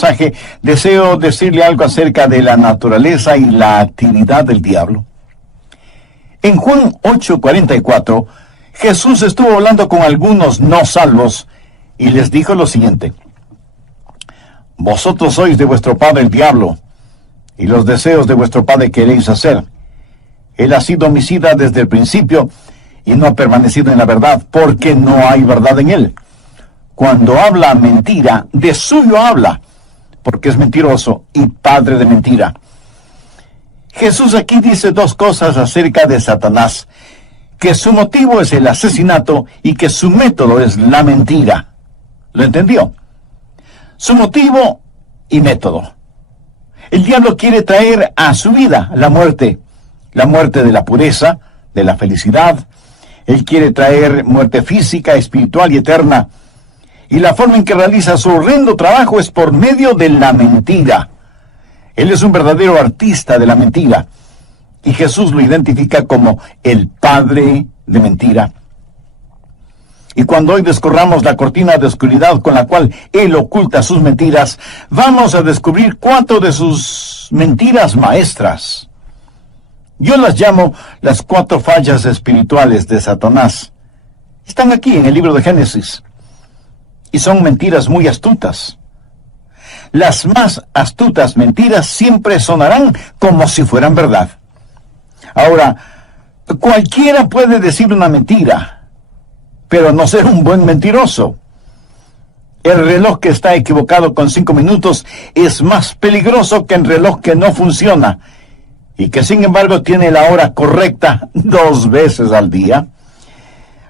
pasaje, deseo decirle algo acerca de la naturaleza y la actividad del diablo. En Juan 8:44, Jesús estuvo hablando con algunos no salvos y les dijo lo siguiente: vosotros sois de vuestro padre el diablo, y los deseos de vuestro padre queréis hacer. Él ha sido homicida desde el principio y no ha permanecido en la verdad, porque no hay verdad en él. Cuando habla mentira, de suyo habla, porque es mentiroso y padre de mentira. Jesús aquí dice dos cosas acerca de Satanás: que su motivo es el asesinato y que su método es la mentira. ¿Lo entendió? Su motivo y método. El diablo quiere traer a su vida la muerte de la pureza, de la felicidad. Él quiere traer muerte física, espiritual y eterna. Y la forma en que realiza su horrendo trabajo es por medio de la mentira. Él es un verdadero artista de la mentira. Y Jesús lo identifica como el padre de mentira. Y cuando hoy descorramos la cortina de oscuridad con la cual él oculta sus mentiras, vamos a descubrir 4 de sus mentiras maestras. Yo las llamo las 4 fallas espirituales de Satanás. Están aquí en el libro de Génesis. Y son mentiras muy astutas. Las más astutas mentiras siempre sonarán como si fueran verdad. Ahora, cualquiera puede decir una mentira, pero no ser un buen mentiroso. El reloj que está equivocado con 5 minutos es más peligroso que el reloj que no funciona y que sin embargo tiene la hora correcta 2 veces al día.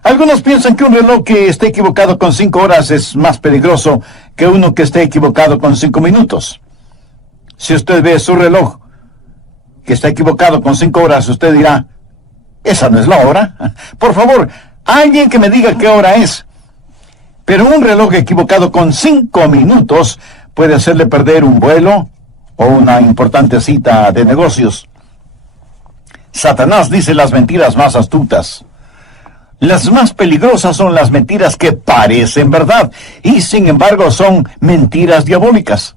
Algunos piensan que un reloj que esté equivocado con 5 horas es más peligroso que uno que esté equivocado con 5 minutos. Si usted ve su reloj que está equivocado con 5 horas, usted dirá: esa no es la hora. Por favor, alguien que me diga qué hora es. Pero un reloj equivocado con 5 minutos puede hacerle perder un vuelo o una importante cita de negocios. Satanás dice las mentiras más astutas. Las más peligrosas son las mentiras que parecen verdad y sin embargo son mentiras diabólicas.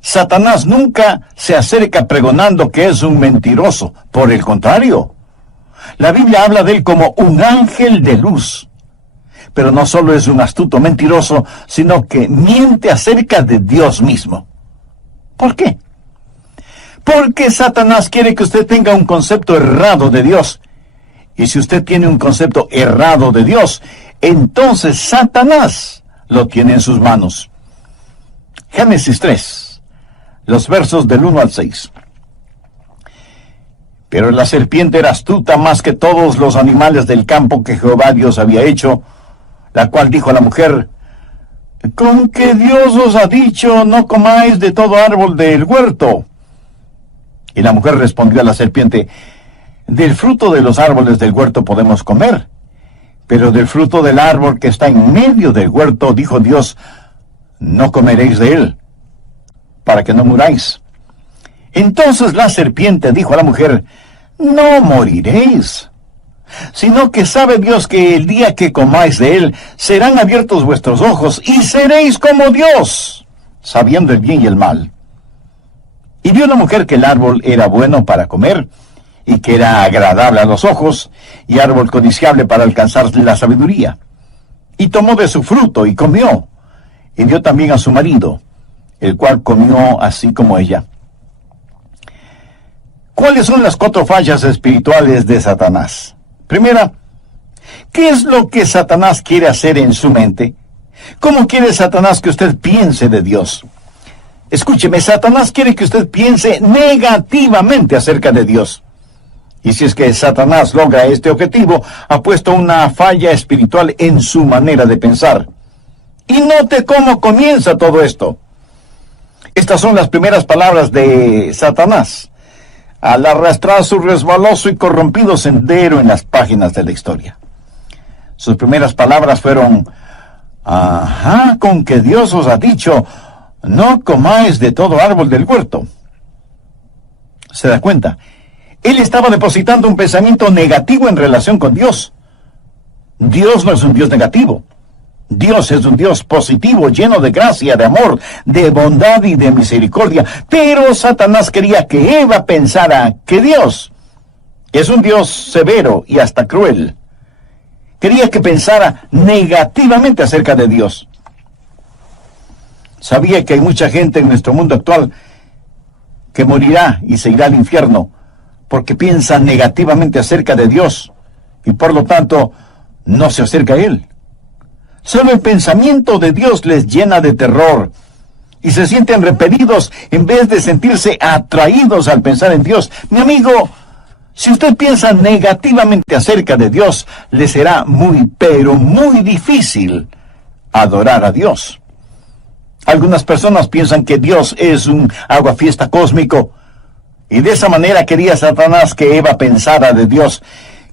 Satanás nunca se acerca pregonando que es un mentiroso. Por el contrario, la Biblia habla de él como un ángel de luz. Pero no solo es un astuto mentiroso, sino que miente acerca de Dios mismo. ¿Por qué? Porque Satanás quiere que usted tenga un concepto errado de Dios. Y si usted tiene un concepto errado de Dios, entonces Satanás lo tiene en sus manos. Génesis 3, los versos del 1 al 6. Pero la serpiente era astuta más que todos los animales del campo que Jehová Dios había hecho, la cual dijo a la mujer: ¿con qué Dios os ha dicho, no comáis de todo árbol del huerto? Y la mujer respondió a la serpiente: del fruto de los árboles del huerto podemos comer, pero del fruto del árbol que está en medio del huerto, dijo Dios, no comeréis de él, para que no muráis. Entonces la serpiente dijo a la mujer: no moriréis, sino que sabe Dios que el día que comáis de él, serán abiertos vuestros ojos, y seréis como Dios, sabiendo el bien y el mal. Y vio la mujer que el árbol era bueno para comer, y que era agradable a los ojos, y árbol codiciable para alcanzar la sabiduría. Y tomó de su fruto, y comió, y dio también a su marido, el cual comió así como ella. ¿Cuáles son las 4 fallas espirituales de Satanás? Primera, ¿qué es lo que Satanás quiere hacer en su mente? ¿Cómo quiere Satanás que usted piense de Dios? Escúcheme, Satanás quiere que usted piense negativamente acerca de Dios. Y si es que Satanás logra este objetivo, ha puesto una falla espiritual en su manera de pensar. Y note cómo comienza todo esto. Estas son las primeras palabras de Satanás al arrastrar su resbaloso y corrompido sendero en las páginas de la historia. Sus primeras palabras fueron: con que Dios os ha dicho, no comáis de todo árbol del huerto. ¿Se da cuenta? Él estaba depositando un pensamiento negativo en relación con Dios. Dios no es un Dios negativo. Dios es un Dios positivo, lleno de gracia, de amor, de bondad y de misericordia. Pero Satanás quería que Eva pensara que Dios es un Dios severo y hasta cruel. Quería que pensara negativamente acerca de Dios. Sabía que hay mucha gente en nuestro mundo actual que morirá y se irá al infierno porque piensa negativamente acerca de Dios y por lo tanto no se acerca a Él. Solo el pensamiento de Dios les llena de terror y se sienten repelidos en vez de sentirse atraídos al pensar en Dios. Mi amigo, si usted piensa negativamente acerca de Dios, le será muy, pero muy difícil adorar a Dios. Algunas personas piensan que Dios es un aguafiesta cósmico, y de esa manera quería Satanás que Eva pensara de Dios,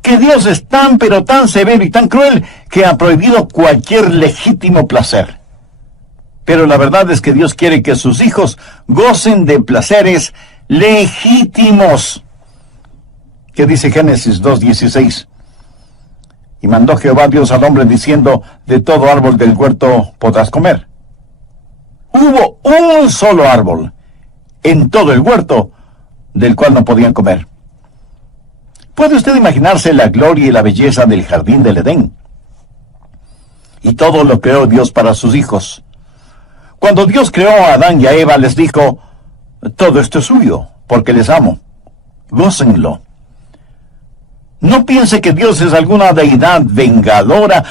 que Dios es tan pero tan severo y tan cruel que ha prohibido cualquier legítimo placer. Pero la verdad es que Dios quiere que sus hijos gocen de placeres legítimos. ¿Qué dice Génesis 2:16? Y mandó Jehová Dios al hombre diciendo, de todo árbol del huerto podrás comer. Hubo un solo árbol en todo el huerto del cual no podían comer. ¿Puede usted imaginarse la gloria y la belleza del jardín del Edén? Y todo lo creó Dios para sus hijos. Cuando Dios creó a Adán y a Eva, les dijo, todo esto es suyo, porque les amo. Gócenlo. No piense que Dios es alguna deidad vengadora,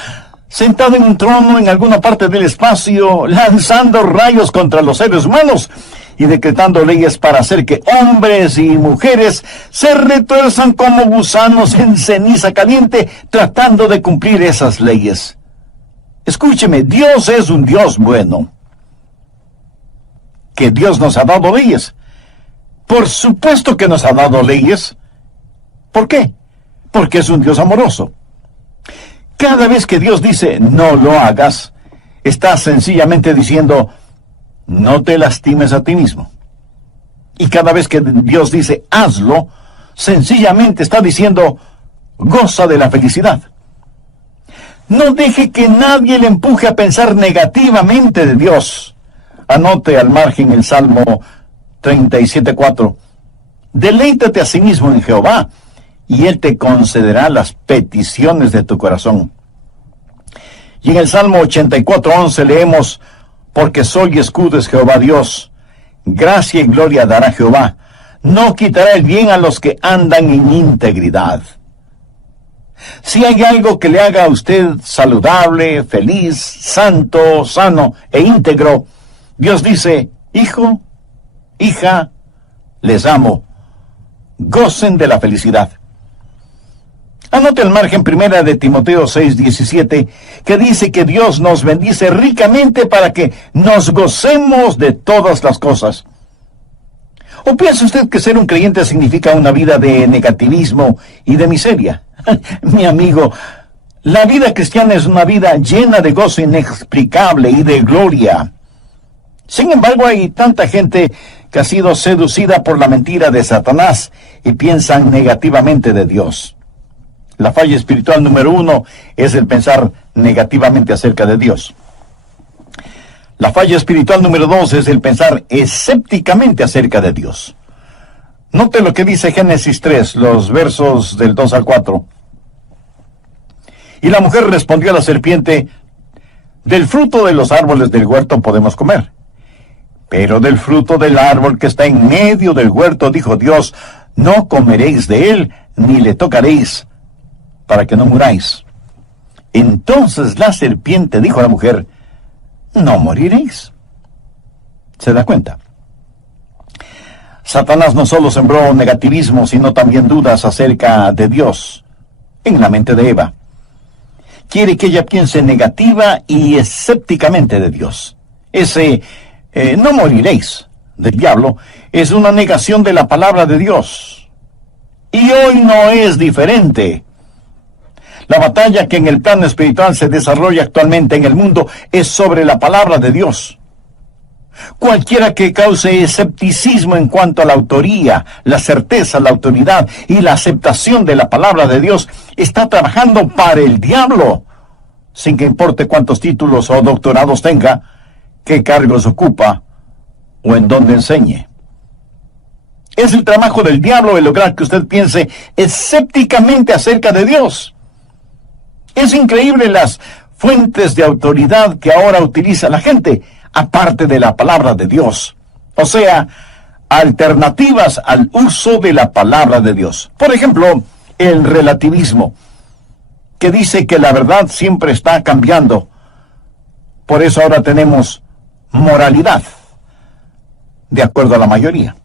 sentado en un trono en alguna parte del espacio, lanzando rayos contra los seres humanos y decretando leyes para hacer que hombres y mujeres se retuerzan como gusanos en ceniza caliente, tratando de cumplir esas leyes. Escúcheme, Dios es un Dios bueno. ¿Que Dios nos ha dado leyes? Por supuesto que nos ha dado leyes. ¿Por qué? Porque es un Dios amoroso. Cada vez que Dios dice, no lo hagas, está sencillamente diciendo, no te lastimes a ti mismo. Y cada vez que Dios dice, hazlo, sencillamente está diciendo, goza de la felicidad. No deje que nadie le empuje a pensar negativamente de Dios. Anote al margen el Salmo 37:4. Deleítate a sí mismo en Jehová, y Él te concederá las peticiones de tu corazón. Y en el Salmo 84:11 leemos, porque sol y escudo es Jehová Dios, gracia y gloria dará Jehová, no quitará el bien a los que andan en integridad. Si hay algo que le haga a usted saludable, feliz, santo, sano e íntegro, Dios dice, hijo, hija, les amo, gocen de la felicidad. Anote al margen primera de Timoteo 6:17, que dice que Dios nos bendice ricamente para que nos gocemos de todas las cosas. ¿O piensa usted que ser un creyente significa una vida de negativismo y de miseria? Mi amigo, la vida cristiana es una vida llena de gozo inexplicable y de gloria. Sin embargo, hay tanta gente que ha sido seducida por la mentira de Satanás y piensan negativamente de Dios. La falla espiritual número 1 es el pensar negativamente acerca de Dios. La falla espiritual número 2 es el pensar escépticamente acerca de Dios. Note lo que dice Génesis 3, los versos del 2 al 4. Y la mujer respondió a la serpiente, del fruto de los árboles del huerto podemos comer. Pero del fruto del árbol que está en medio del huerto, dijo Dios, no comeréis de él, ni le tocaréis, para que no muráis. Entonces la serpiente dijo a la mujer, no moriréis. ¿Se da cuenta? Satanás no solo sembró negativismo, sino también dudas acerca de Dios en la mente de Eva. Quiere que ella piense negativa y escépticamente de Dios. Ese no moriréis del diablo es una negación de la palabra de Dios. Y hoy no es diferente. La batalla que en el plano espiritual se desarrolla actualmente en el mundo es sobre la palabra de Dios. Cualquiera que cause escepticismo en cuanto a la autoría, la certeza, la autoridad y la aceptación de la palabra de Dios está trabajando para el diablo. sin que importe cuántos títulos o doctorados tenga, qué cargos ocupa o en dónde enseñe. Es el trabajo del diablo el lograr que usted piense escépticamente acerca de Dios. Es increíble las fuentes de autoridad que ahora utiliza la gente, aparte de la palabra de Dios. O sea, alternativas al uso de la palabra de Dios. Por ejemplo, el relativismo, que dice que la verdad siempre está cambiando. Por eso ahora tenemos moralidad, de acuerdo a la mayoría.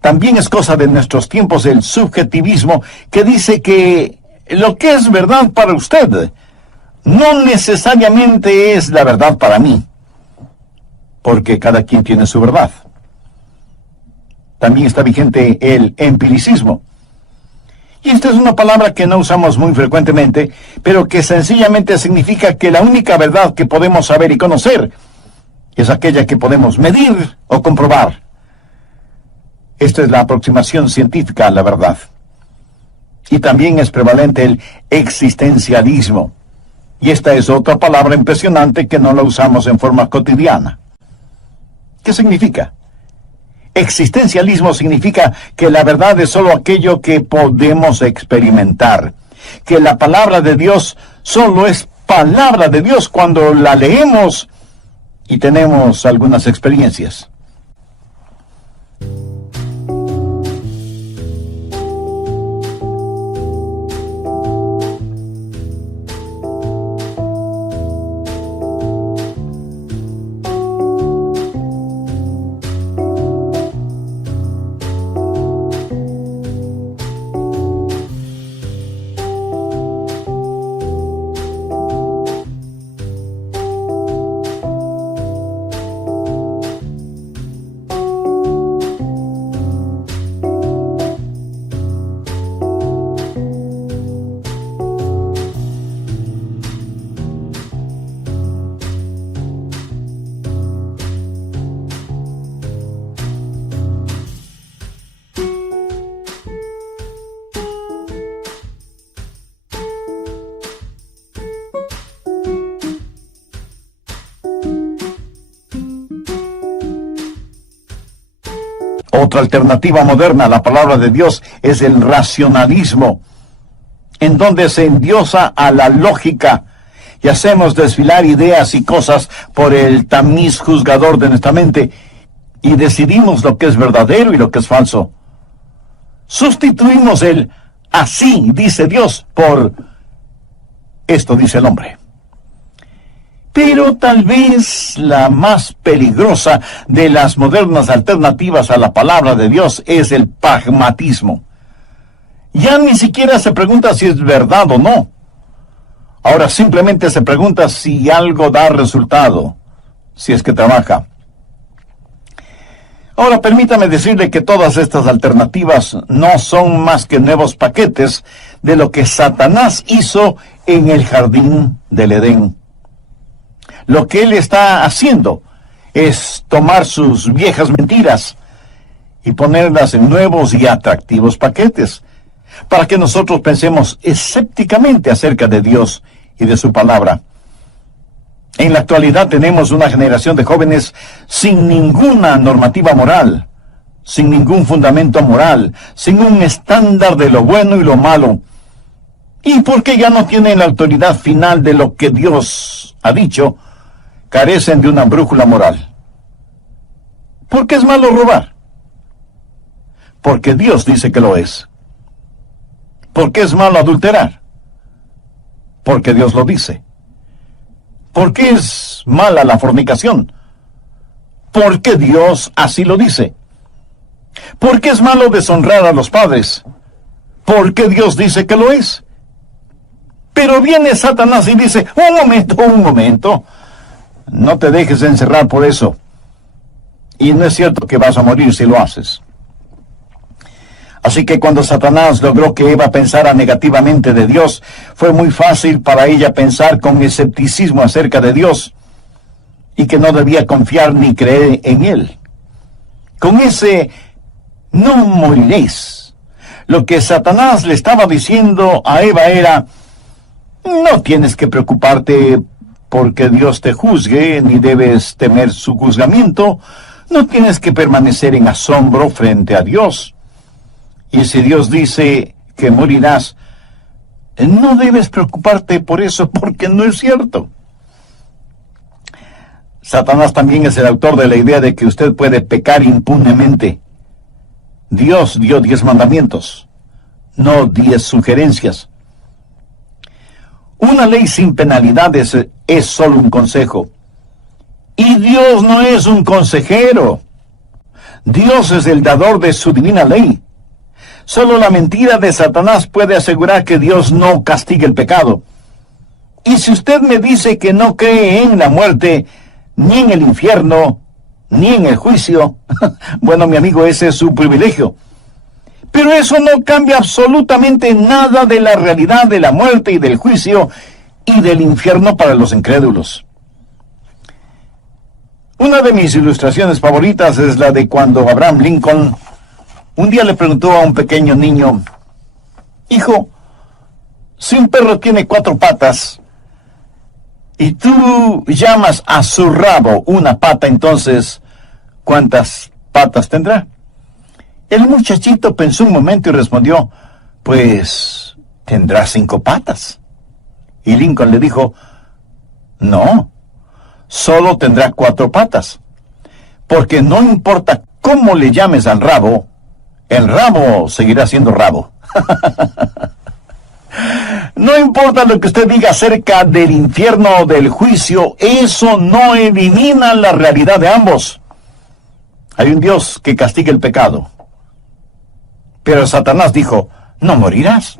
También es cosa de nuestros tiempos el subjetivismo, que dice que lo que es verdad para usted no necesariamente es la verdad para mí, porque cada quien tiene su verdad. También está vigente el empiricismo. Y esta es una palabra que no usamos muy frecuentemente, pero que sencillamente significa que la única verdad que podemos saber y conocer es aquella que podemos medir o comprobar. Esta es la aproximación científica a la verdad. Y también es prevalente el existencialismo. Y esta es otra palabra impresionante que no la usamos en forma cotidiana. ¿Qué significa? Existencialismo significa que la verdad es solo aquello que podemos experimentar, que la palabra de Dios solo es palabra de Dios cuando la leemos y tenemos algunas experiencias. Otra alternativa moderna a la palabra de Dios es el racionalismo, en donde se endiosa a la lógica y hacemos desfilar ideas y cosas por el tamiz juzgador de nuestra mente y decidimos lo que es verdadero y lo que es falso. Sustituimos el así dice Dios por esto dice el hombre. Pero tal vez la más peligrosa de las modernas alternativas a la palabra de Dios es el pragmatismo. Ya ni siquiera se pregunta si es verdad o no. Ahora simplemente se pregunta si algo da resultado, si es que trabaja. Ahora permítame decirle que todas estas alternativas no son más que nuevos paquetes de lo que Satanás hizo en el jardín del Edén. Lo que él está haciendo es tomar sus viejas mentiras y ponerlas en nuevos y atractivos paquetes, para que nosotros pensemos escépticamente acerca de Dios y de su palabra. En la actualidad tenemos una generación de jóvenes sin ninguna normativa moral, sin ningún fundamento moral, sin un estándar de lo bueno y lo malo. Y porque ya no tienen la autoridad final de lo que Dios ha dicho, carecen de una brújula moral. ¿Por qué es malo robar? Porque Dios dice que lo es. ¿Por qué es malo adulterar? Porque Dios lo dice. ¿Por qué es mala la fornicación? Porque Dios así lo dice. ¿Por qué es malo deshonrar a los padres? Porque Dios dice que lo es. Pero viene Satanás y dice, un momento, no te dejes encerrar por eso. Y no es cierto que vas a morir si lo haces. Así que cuando Satanás logró que Eva pensara negativamente de Dios, fue muy fácil para ella pensar con escepticismo acerca de Dios y que no debía confiar ni creer en Él. Con ese no moriréis, lo que Satanás le estaba diciendo a Eva era, No tienes que preocuparte porque Dios te juzgue, ni debes temer su juzgamiento. No tienes que permanecer en asombro frente a Dios. Y si Dios dice que morirás, no debes preocuparte por eso, porque no es cierto. Satanás también es el autor de la idea de que usted puede pecar impunemente. Dios dio 10 mandamientos, no 10 sugerencias. Una ley sin penalidades es solo un consejo. Y Dios no es un consejero. Dios es el dador de su divina ley. Solo la mentira de Satanás puede asegurar que Dios no castigue el pecado. Y si usted me dice que no cree en la muerte, ni en el infierno, ni en el juicio, bueno, mi amigo, ese es su privilegio. Pero eso no cambia absolutamente nada de la realidad de la muerte y del juicio y del infierno para los incrédulos. Una de mis ilustraciones favoritas es la de cuando Abraham Lincoln un día le preguntó a un pequeño niño: hijo, si un perro tiene 4 patas y tú llamas a su rabo una pata, entonces, ¿cuántas patas tendrá? El muchachito pensó un momento y respondió: pues tendrá 5 patas. Y Lincoln le dijo: no, solo tendrá 4 patas, porque no importa cómo le llames al rabo, el rabo seguirá siendo rabo. No importa lo que usted diga acerca del infierno o del juicio, eso no elimina la realidad de ambos. Hay un Dios que castiga el pecado. Pero Satanás dijo: no morirás.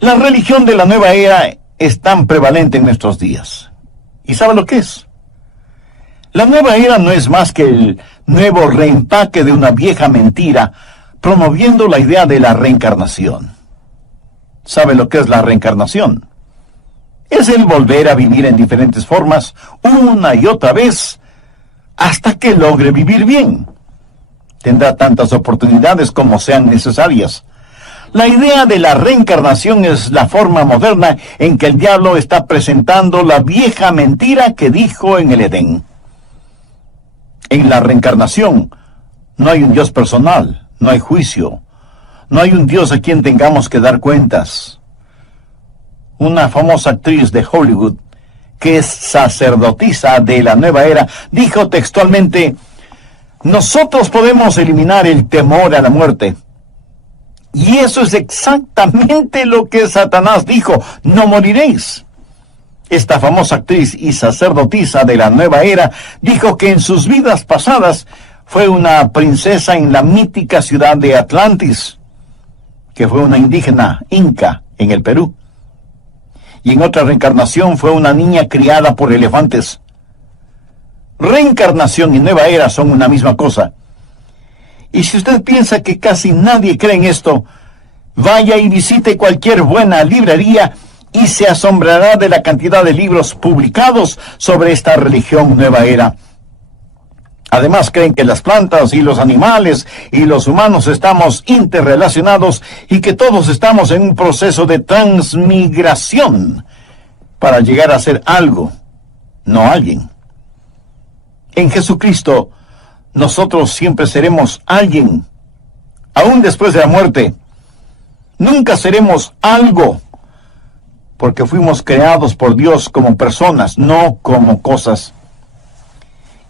La religión de la nueva era es tan prevalente en nuestros días. ¿Y sabe lo que es? La nueva era no es más que el nuevo reempaque de una vieja mentira, promoviendo la idea de la reencarnación. ¿Sabe lo que es la reencarnación? Es el volver a vivir en diferentes formas, una y otra vez, hasta que logre vivir bien. Tendrá tantas oportunidades como sean necesarias. La idea de la reencarnación es la forma moderna en que el diablo está presentando la vieja mentira que dijo en el Edén. En la reencarnación no hay un Dios personal, no hay juicio, no hay un Dios a quien tengamos que dar cuentas. Una famosa actriz de Hollywood, que es sacerdotisa de la nueva era, dijo textualmente: nosotros podemos eliminar el temor a la muerte. Y eso es exactamente lo que Satanás dijo: no moriréis. Esta famosa actriz y sacerdotisa de la nueva era dijo que en sus vidas pasadas fue una princesa en la mítica ciudad de Atlantis, que fue una indígena inca en el Perú. Y en otra reencarnación fue una niña criada por elefantes. Reencarnación y nueva era son una misma cosa. Y si usted piensa que casi nadie cree en esto, vaya y visite cualquier buena librería y se asombrará de la cantidad de libros publicados sobre esta religión nueva era. Además, creen que las plantas y los animales y los humanos estamos interrelacionados y que todos estamos en un proceso de transmigración para llegar a ser algo, no alguien. En Jesucristo, nosotros siempre seremos alguien, aún después de la muerte. Nunca seremos algo, porque fuimos creados por Dios como personas, no como cosas.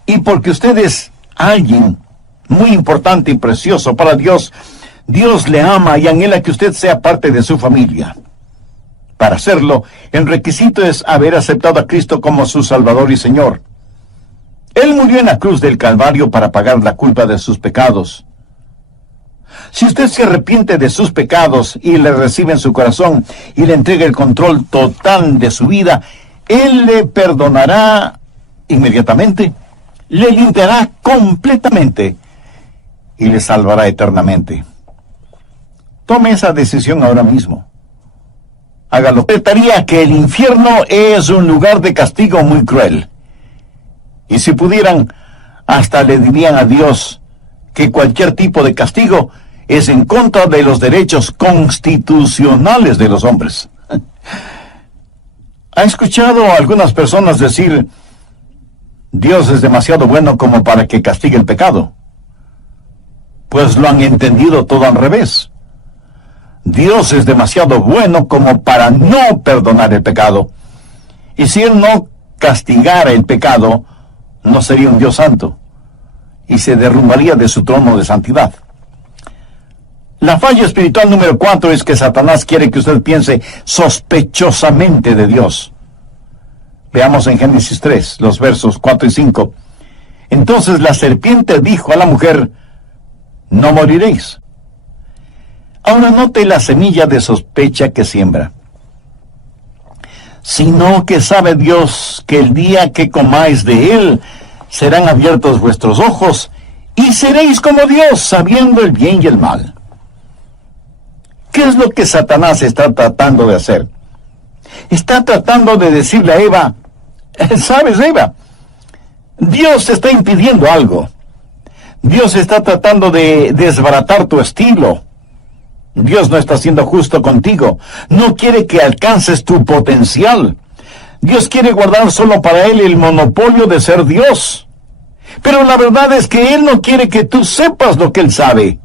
Y porque usted es alguien muy importante y precioso para Dios, Dios le ama y anhela que usted sea parte de su familia. Para hacerlo, el requisito es haber aceptado a Cristo como su Salvador y Señor. Él murió en la cruz del Calvario para pagar la culpa de sus pecados. Si usted se arrepiente de sus pecados y le recibe en su corazón y le entrega el control total de su vida, Él le perdonará inmediatamente, le limpiará completamente y le salvará eternamente. Tome esa decisión ahora mismo. Hágalo. Interpretaría que el infierno es un lugar de castigo muy cruel. Y si pudieran, hasta le dirían a Dios que cualquier tipo de castigo es en contra de los derechos constitucionales de los hombres. ¿Ha escuchado a algunas personas decir: Dios es demasiado bueno como para que castigue el pecado? Pues lo han entendido todo al revés. Dios es demasiado bueno como para no perdonar el pecado. Y si Él no castigara el pecado, no sería un Dios santo, y se derrumbaría de su trono de santidad. La falla espiritual número 4 es que Satanás quiere que usted piense sospechosamente de Dios. Veamos en Génesis 3, los versos 4 y 5. Entonces la serpiente dijo a la mujer: no moriréis. Ahora note la semilla de sospecha que siembra. Sino que sabe Dios que el día que comáis de él, serán abiertos vuestros ojos, y seréis como Dios, sabiendo el bien y el mal. ¿Qué es lo que Satanás está tratando de hacer? Está tratando de decirle a Eva: ¿sabes, Eva? Dios te está impidiendo algo. Dios está tratando de desbaratar tu estilo. Dios no está siendo justo contigo. No quiere que alcances tu potencial. Dios quiere guardar solo para Él el monopolio de ser Dios. Pero la verdad es que Él no quiere que tú sepas lo que Él sabe.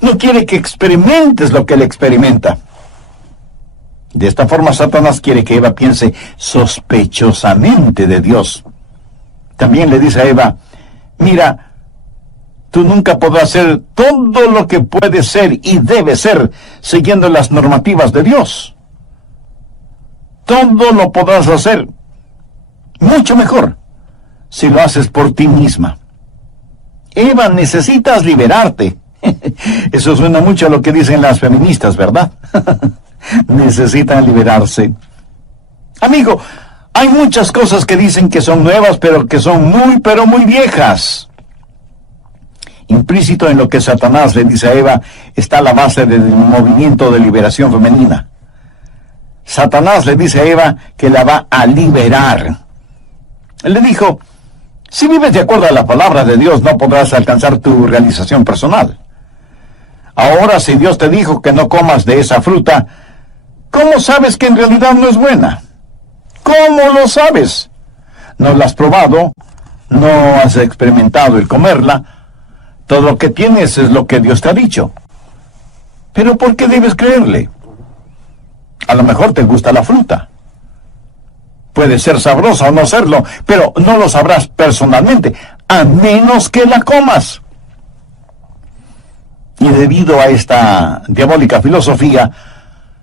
No quiere que experimentes lo que Él experimenta. De esta forma, Satanás quiere que Eva piense sospechosamente de Dios. También le dice a Eva: mira, tú nunca podrás hacer todo lo que puedes ser y debes ser siguiendo las normativas de Dios. Todo lo podrás hacer mucho mejor si lo haces por ti misma. Eva, necesitas liberarte. Eso suena mucho a lo que dicen las feministas, ¿verdad? Necesitan liberarse. Amigo, hay muchas cosas que dicen que son nuevas, pero que son muy viejas. Implícito en lo que Satanás le dice a Eva está la base del movimiento de liberación femenina. Satanás le dice a Eva que la va a liberar. Él le dijo: si vives de acuerdo a la palabra de Dios, no podrás alcanzar tu realización personal. Ahora, si Dios te dijo que no comas de esa fruta, ¿cómo sabes que en realidad no es buena? ¿Cómo lo sabes? No la has probado, no has experimentado el comerla. Todo lo que tienes es lo que Dios te ha dicho. ¿Pero por qué debes creerle? A lo mejor te gusta la fruta. Puede ser sabrosa o no serlo, pero no lo sabrás personalmente, a menos que la comas. Y debido a esta diabólica filosofía,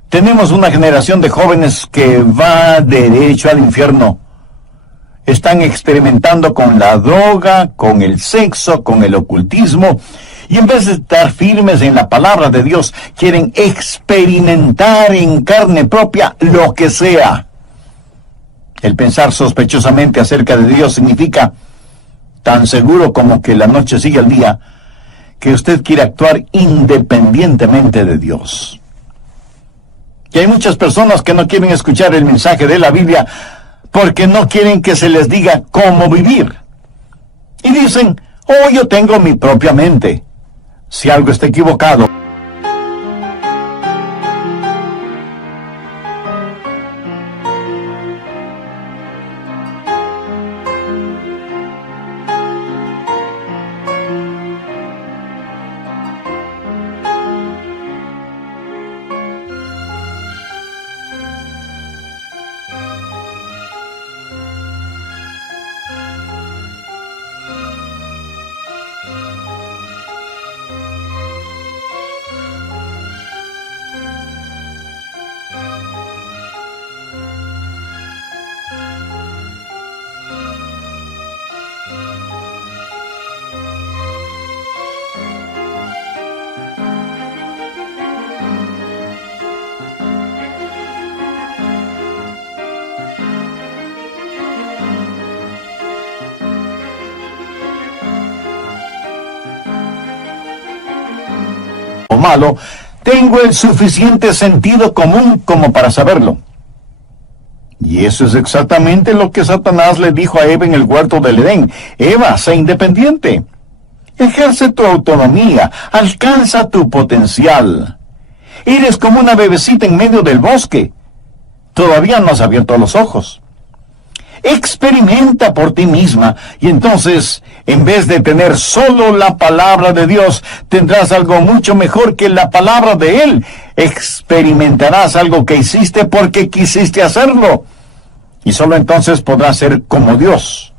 tenemos una generación de jóvenes que va derecho al infierno. Están experimentando con la droga, con el sexo, con el ocultismo, y en vez de estar firmes en la palabra de Dios, quieren experimentar en carne propia lo que sea. El pensar sospechosamente acerca de Dios significa, tan seguro como que la noche sigue al día, que usted quiere actuar independientemente de Dios. Y hay muchas personas que no quieren escuchar el mensaje de la Biblia porque no quieren que se les diga cómo vivir. Y dicen: oh, yo tengo mi propia mente. Si algo está equivocado, o malo, tengo el suficiente sentido común como para saberlo. Y eso es exactamente lo que Satanás le dijo a Eva en el huerto del Edén. Eva, sé independiente. Ejerce tu autonomía. Alcanza tu potencial. Eres como una bebecita en medio del bosque. Todavía no has abierto los ojos. Experimenta por ti misma y entonces, en vez de tener solo la palabra de Dios, tendrás algo mucho mejor que la palabra de Él. Experimentarás algo que hiciste porque quisiste hacerlo. Y solo entonces podrás ser como Dios,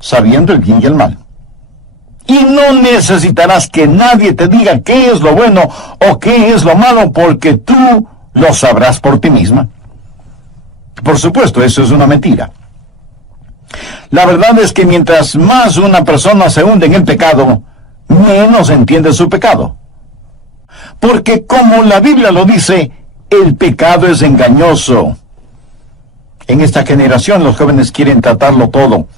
sabiendo el bien y el mal. Y no necesitarás que nadie te diga qué es lo bueno o qué es lo malo, porque tú lo sabrás por ti misma. Por supuesto, eso es una mentira. La verdad es que mientras más una persona se hunde en el pecado, menos entiende su pecado. Porque como la Biblia lo dice, el pecado es engañoso. En esta generación los jóvenes quieren tratarlo todo,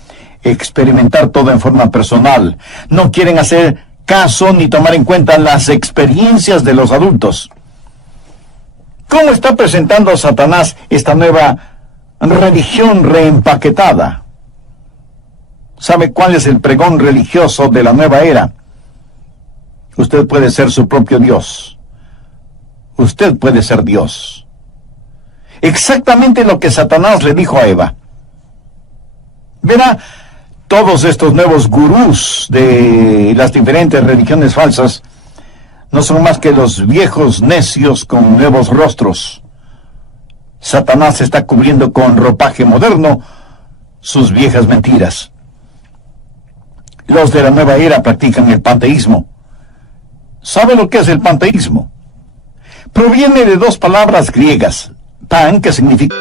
experimentar todo en forma personal. No quieren hacer caso ni tomar en cuenta las experiencias de los adultos. ¿Cómo está presentando Satanás esta nueva religión reempaquetada? ¿Sabe cuál es el pregón religioso de la nueva era? Usted puede ser su propio Dios. Usted puede ser Dios. Exactamente lo que Satanás le dijo a Eva. Verá, todos estos nuevos gurús de las diferentes religiones falsas no son más que los viejos necios con nuevos rostros. Satanás está cubriendo con ropaje moderno sus viejas mentiras. Los de la nueva era practican el panteísmo. ¿Sabe lo que es el panteísmo? Proviene de dos palabras griegas, pan, que significa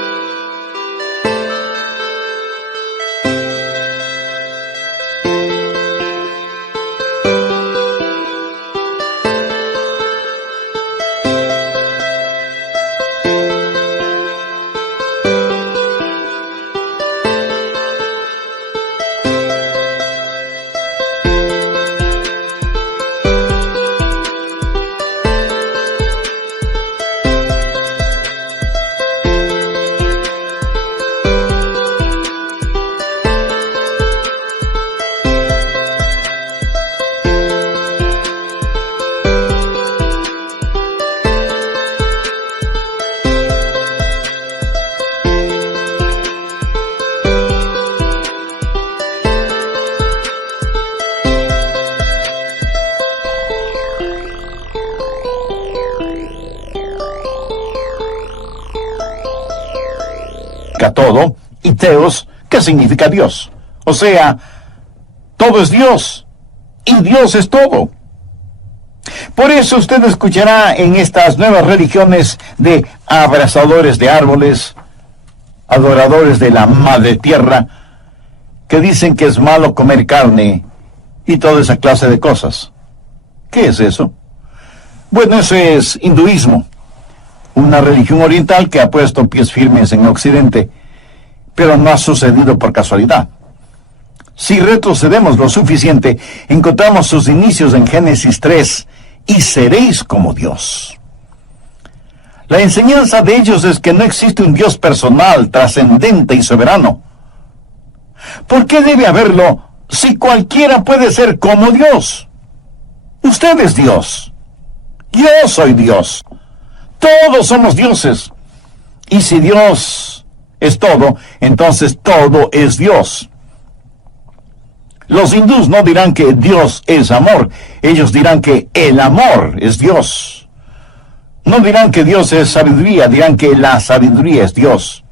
todo, y Theos, que significa Dios. O sea, todo es Dios, y Dios es todo. Por eso usted escuchará en estas nuevas religiones de abrazadores de árboles, adoradores de la madre tierra, que dicen que es malo comer carne y toda esa clase de cosas. ¿Qué es eso? Bueno, eso es hinduismo, una religión oriental que ha puesto pies firmes en Occidente, pero no ha sucedido por casualidad. Si retrocedemos lo suficiente, encontramos sus inicios en Génesis 3, y seréis como Dios. La enseñanza de ellos es que no existe un Dios personal, trascendente y soberano. ¿Por qué debe haberlo si cualquiera puede ser como Dios? Usted es Dios. Yo soy Dios. Todos somos dioses. Y si Dios es todo, entonces todo es Dios. Los hindús no dirán que Dios es amor. Ellos dirán que el amor es Dios. No dirán que Dios es sabiduría, dirán que la sabiduría es Dios.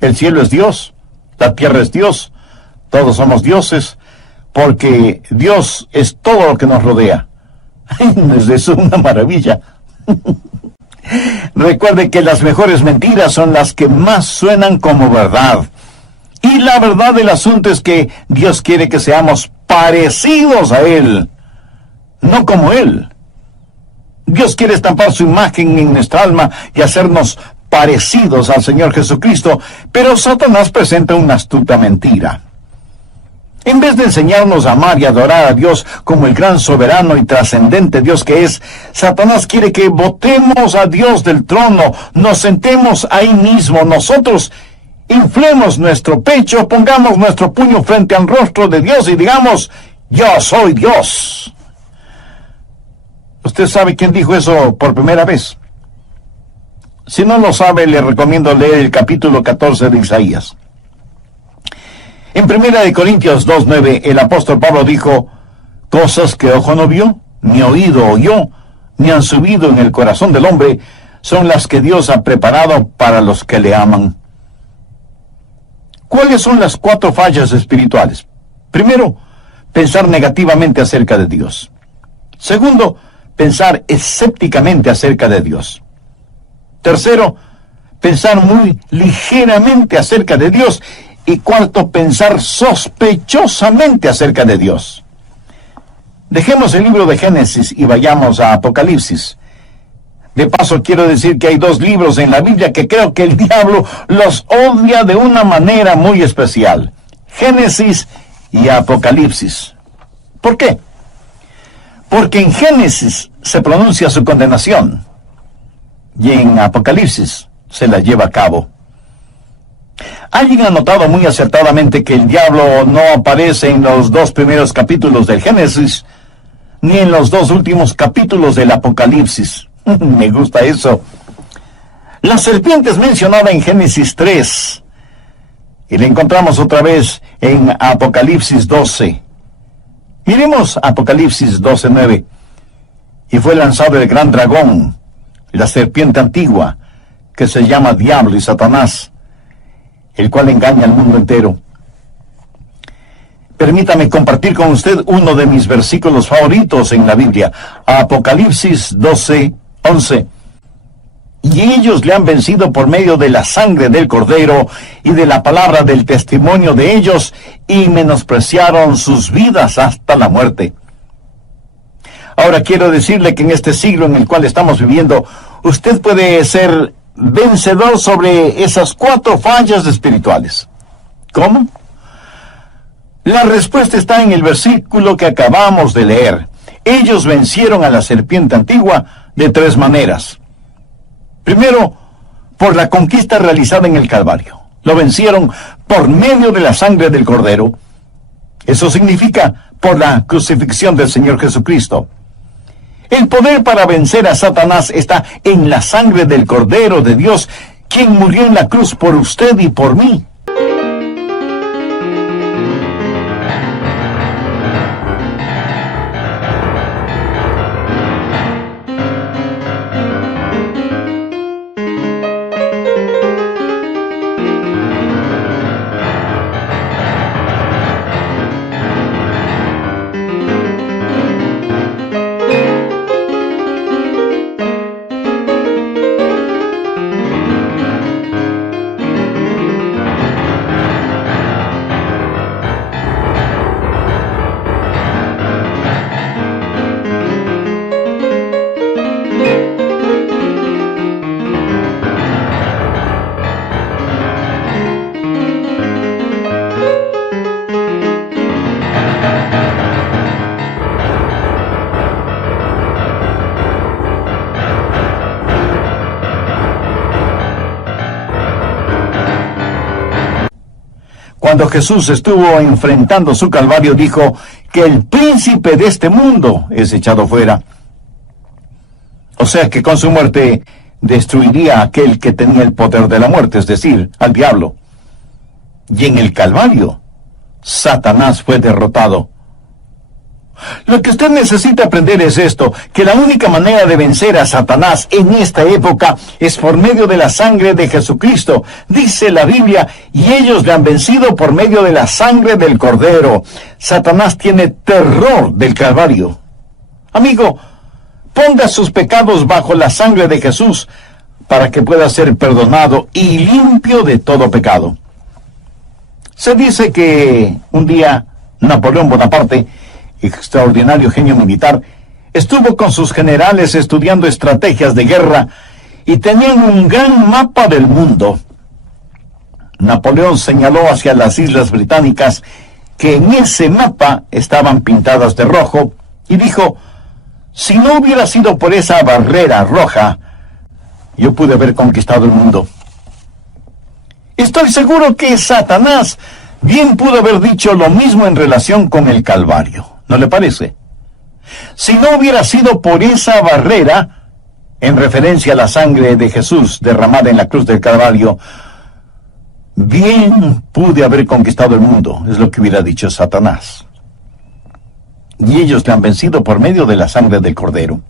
El cielo es Dios, la tierra es Dios, todos somos dioses, porque Dios es todo lo que nos rodea. Es una maravilla. Recuerde que las mejores mentiras son las que más suenan como verdad. Y la verdad del asunto es que Dios quiere que seamos parecidos a Él, no como Él. Dios quiere estampar su imagen en nuestra alma y hacernos parecidos al Señor Jesucristo, pero Satanás presenta una astuta mentira. En vez de enseñarnos a amar y adorar a Dios como el gran soberano y trascendente Dios que es, Satanás quiere que botemos a Dios del trono, nos sentemos ahí mismo, nosotros inflemos nuestro pecho, pongamos nuestro puño frente al rostro de Dios y digamos, yo soy Dios. ¿Usted sabe quién dijo eso por primera vez? Si no lo sabe, le recomiendo leer el capítulo 14 de Isaías. En 1 Corintios 2:9, el apóstol Pablo dijo, cosas que ojo no vio, ni oído oyó, ni han subido en el corazón del hombre, son las que Dios ha preparado para los que le aman. ¿Cuáles son las 4 fallas espirituales? Primero, pensar negativamente acerca de Dios. Segundo, pensar escépticamente acerca de Dios. Tercero, pensar muy ligeramente acerca de Dios. Y cuarto, pensar sospechosamente acerca de Dios. Dejemos el libro de Génesis y vayamos a Apocalipsis. De paso, quiero decir que hay 2 libros en la Biblia que creo que el diablo los odia de una manera muy especial. Génesis y Apocalipsis. ¿Por qué? Porque en Génesis se pronuncia su condenación y en Apocalipsis se la lleva a cabo. Alguien ha notado muy acertadamente que el diablo no aparece en los 2 primeros capítulos del Génesis, ni en los 2 últimos capítulos del Apocalipsis. Me gusta eso. La serpiente es mencionada en Génesis 3, y la encontramos otra vez en Apocalipsis 12. Miremos Apocalipsis 12:9. Y fue lanzado el gran dragón, la serpiente antigua, que se llama Diablo y Satanás, el cual engaña al mundo entero. Permítame compartir con usted uno de mis versículos favoritos en la Biblia, Apocalipsis 12:11. Y ellos le han vencido por medio de la sangre del Cordero y de la palabra del testimonio de ellos, y menospreciaron sus vidas hasta la muerte. Ahora quiero decirle que en este siglo en el cual estamos viviendo, usted puede ser vencedor sobre esas 4 fallas espirituales. ¿Cómo? La respuesta está en el versículo que acabamos de leer. Ellos vencieron a la serpiente antigua de 3 maneras. Primero, por la conquista realizada en el Calvario. Lo vencieron por medio de la sangre del Cordero. Eso significa por la crucifixión del Señor Jesucristo. El poder para vencer a Satanás está en la sangre del Cordero de Dios, quien murió en la cruz por usted y por mí. Cuando Jesús estuvo enfrentando su calvario, dijo que el príncipe de este mundo es echado fuera. O sea que con su muerte destruiría a aquel que tenía el poder de la muerte, es decir, al diablo. Y en el Calvario, Satanás fue derrotado. Lo que usted necesita aprender es esto, que la única manera de vencer a Satanás en esta época es por medio de la sangre de Jesucristo. Dice la Biblia, y ellos le han vencido por medio de la sangre del Cordero. Satanás tiene terror del Calvario. Amigo, ponga sus pecados bajo la sangre de Jesús para que pueda ser perdonado y limpio de todo pecado. Se dice que un día Napoleón Bonaparte, extraordinario genio militar, estuvo con sus generales estudiando estrategias de guerra y tenían un gran mapa del mundo. Napoleón señaló hacia las Islas Británicas, que en ese mapa estaban pintadas de rojo, y dijo, si no hubiera sido por esa barrera roja, yo pude haber conquistado el mundo. Estoy seguro que Satanás bien pudo haber dicho lo mismo en relación con el Calvario. ¿No le parece? Si no hubiera sido por esa barrera, en referencia a la sangre de Jesús derramada en la cruz del Calvario, bien pude haber conquistado el mundo, es lo que hubiera dicho Satanás. Y ellos le han vencido por medio de la sangre del Cordero.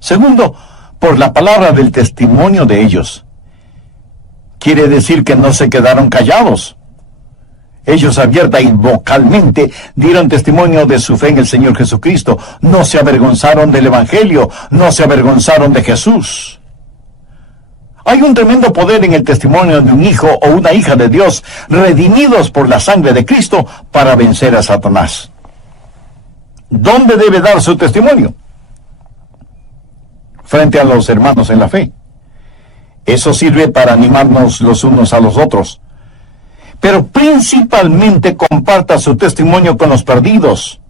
Segundo, por la palabra del testimonio de ellos. Quiere decir que no se quedaron callados. Ellos abierta y vocalmente dieron testimonio de su fe en el Señor Jesucristo. No se avergonzaron del Evangelio, no se avergonzaron de Jesús. Hay un tremendo poder en el testimonio de un hijo o una hija de Dios, redimidos por la sangre de Cristo, para vencer a Satanás. ¿Dónde debe dar su testimonio? Frente a los hermanos en la fe. Eso sirve para animarnos los unos a los otros. Pero principalmente comparta su testimonio con los perdidos.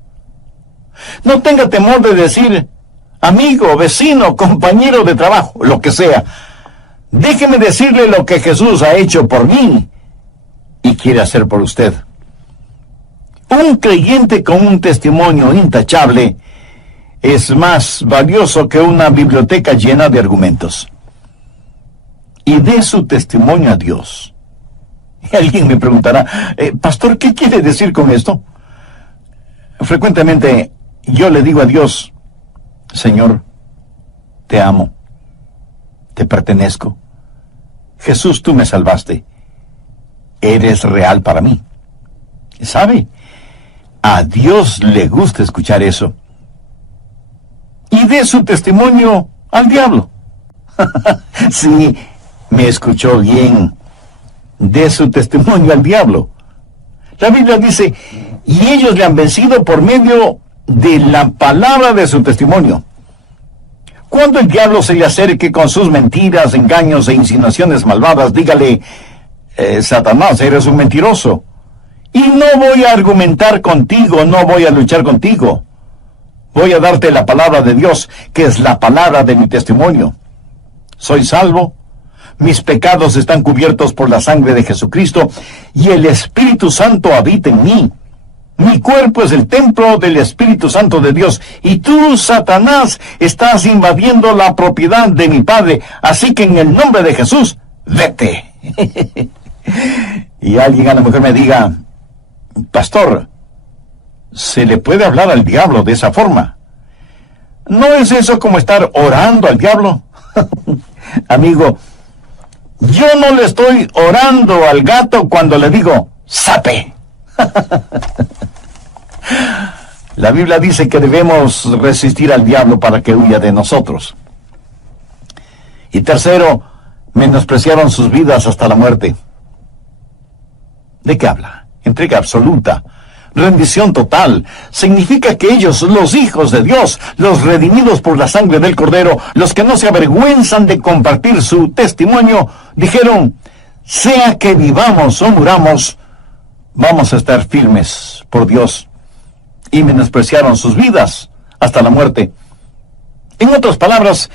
No tenga temor de decir, amigo, vecino, compañero de trabajo, lo que sea. Déjeme decirle lo que Jesús ha hecho por mí y quiere hacer por usted. Un creyente con un testimonio intachable es más valioso que una biblioteca llena de argumentos. Y dé su testimonio a Dios. Y alguien me preguntará, pastor, ¿qué quiere decir con esto? Frecuentemente yo le digo a Dios, Señor, te amo, te pertenezco. Jesús, tú me salvaste. Eres real para mí. ¿Sabe? A Dios le gusta escuchar eso. Y dé su testimonio al diablo. Sí, me escuchó bien. Dé su testimonio al diablo. La Biblia dice, y ellos le han vencido por medio de la palabra de su testimonio. Cuando el diablo se le acerque con sus mentiras, engaños e insinuaciones malvadas, dígale, Satanás, eres un mentiroso. Y no voy a argumentar contigo, no voy a luchar contigo. Voy a darte la palabra de Dios, que es la palabra de mi testimonio. Soy salvo, mis pecados están cubiertos por la sangre de Jesucristo, y el Espíritu Santo habita en mí. Mi cuerpo es el templo del Espíritu Santo de Dios, y tú, Satanás, estás invadiendo la propiedad de mi Padre, así que en el nombre de Jesús, vete. Y alguien a la mujer me diga, pastor, ¿se le puede hablar al diablo de esa forma? ¿No es eso como estar orando al diablo? Amigo, yo no le estoy orando al gato cuando le digo, ¡sape! La Biblia dice que debemos resistir al diablo para que huya de nosotros. Y tercero, menospreciaron sus vidas hasta la muerte. ¿De qué habla? Entrega absoluta, rendición total. Significa que ellos, los hijos de Dios, los redimidos por la sangre del Cordero, los que no se avergüenzan de compartir su testimonio, dijeron, sea que vivamos o muramos, vamos a estar firmes por Dios. Y menospreciaron sus vidas hasta la muerte. En otras palabras,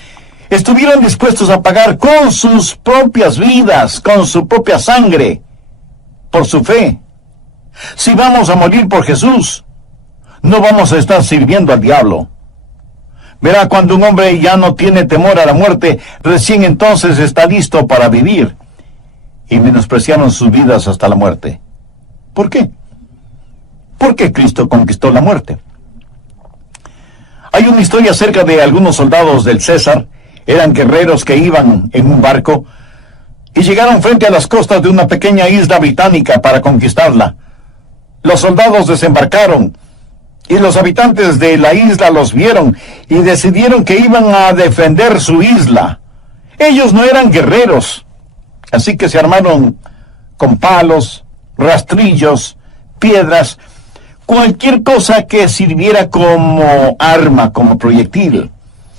estuvieron dispuestos a pagar con sus propias vidas, con su propia sangre, por su fe. Si vamos a morir por Jesús, no vamos a estar sirviendo al diablo. Verá, cuando un hombre ya no tiene temor a la muerte, recién entonces está listo para vivir. Y menospreciaron sus vidas hasta la muerte. ¿Por qué? Porque Cristo conquistó la muerte. Hay una historia acerca de algunos soldados del César. Eran guerreros que iban en un barco y llegaron frente a las costas de una pequeña isla británica para conquistarla. Los soldados desembarcaron y los habitantes de la isla los vieron y decidieron que iban a defender su isla. Ellos no eran guerreros, así que se armaron con palos, rastrillos, piedras, cualquier cosa que sirviera como arma, como proyectil.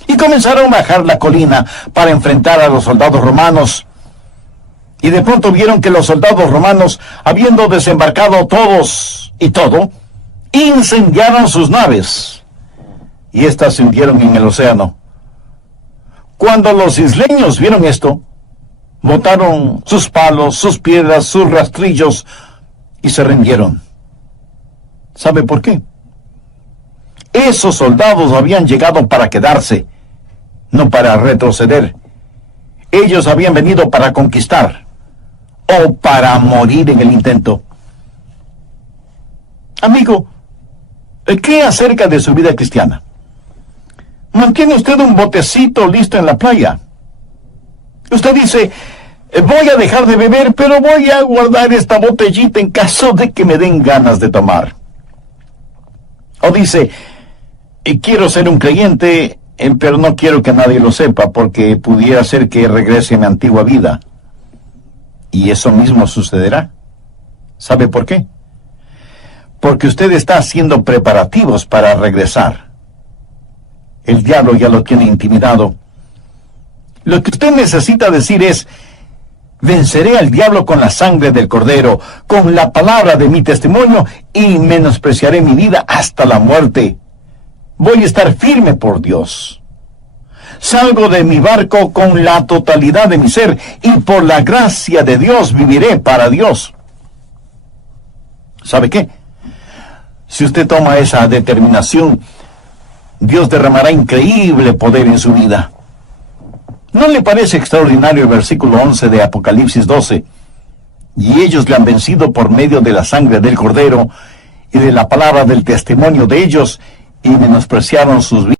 Y comenzaron a bajar la colina para enfrentar a los soldados romanos. Y de pronto vieron que los soldados romanos, habiendo desembarcado todos y todo, incendiaron sus naves. Y éstas se hundieron en el océano. Cuando los isleños vieron esto, botaron sus palos, sus piedras, sus rastrillos y se rindieron. ¿Sabe por qué? Esos soldados habían llegado para quedarse. no para retroceder. Ellos habían venido para conquistar o para morir en el intento. Amigo, ¿qué acerca de su vida cristiana? ¿Mantiene usted un botecito listo en la playa? Usted dice, voy a dejar de beber, pero voy a guardar esta botellita en caso de que me den ganas de tomar. O dice, quiero ser un creyente, pero no quiero que nadie lo sepa, porque pudiera ser que regrese a mi antigua vida. Y eso mismo sucederá. ¿Sabe por qué? Porque usted está haciendo preparativos para regresar. El diablo ya lo tiene intimidado. Lo que usted necesita decir es, venceré al diablo con la sangre del Cordero, con la palabra de mi testimonio, y menospreciaré mi vida hasta la muerte. Voy a estar firme por Dios. Salgo de mi barco con la totalidad de mi ser, y por la gracia de Dios viviré para Dios. ¿Sabe qué? Si usted toma esa determinación, Dios derramará increíble poder en su vida. ¿No le parece extraordinario el versículo 11 de Apocalipsis 12? Y ellos le han vencido por medio de la sangre del Cordero y de la palabra del testimonio de ellos, y menospreciaron sus vidas.